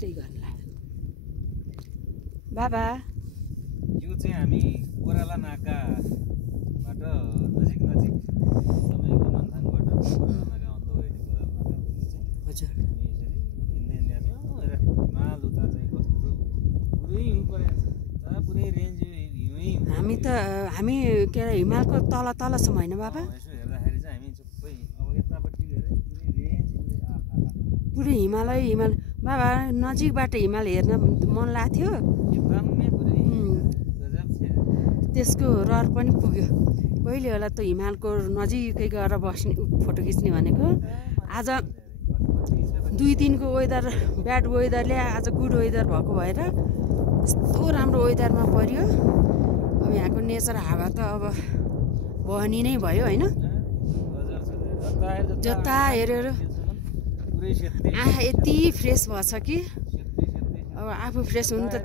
त्यही गर्नुलाई बाबा यो चाहिँ हामी ओराला नाकाबाट नजिक नजिक तपाईँको नन्थाङबाट ओराला नाका अन द वे टु ओराला नाका हजुर हामी यसरी हिँड्दै हिमाल उता चाहिँ कस्तो पुरै हिउँ परेको छ पुरै रेन्ज हिउँ हामी के अरे हिमालको तल तलसम्म होइन बाबा यसो हेर्दाखेरि चाहिँ हामी सबै अब यतापट्टि हेरेँ पुरै रेन्ज पुरै हिमाल बाबा नजिकबाट हिमाल हेर्न मन लाग्थ्यो एकदमै पुरै गजब छ त्यसको रहर पनि पुग्यो कहिले होला त हिमालको नजिकै गएर बस्ने फोटो खिच्ने भनेको आज 2 दिनको वेदर ब्याड वेदरले आज गुड वेदर भएको भएर यस्तो राम्रो वेदरमा पर्यो अब यहाँको नेचर हावा त अब बहनी नै भयो होइन जता हेरेर पुरै सेतै यति फ्रेस भएछ कि अब आफू फ्रेस हुनु त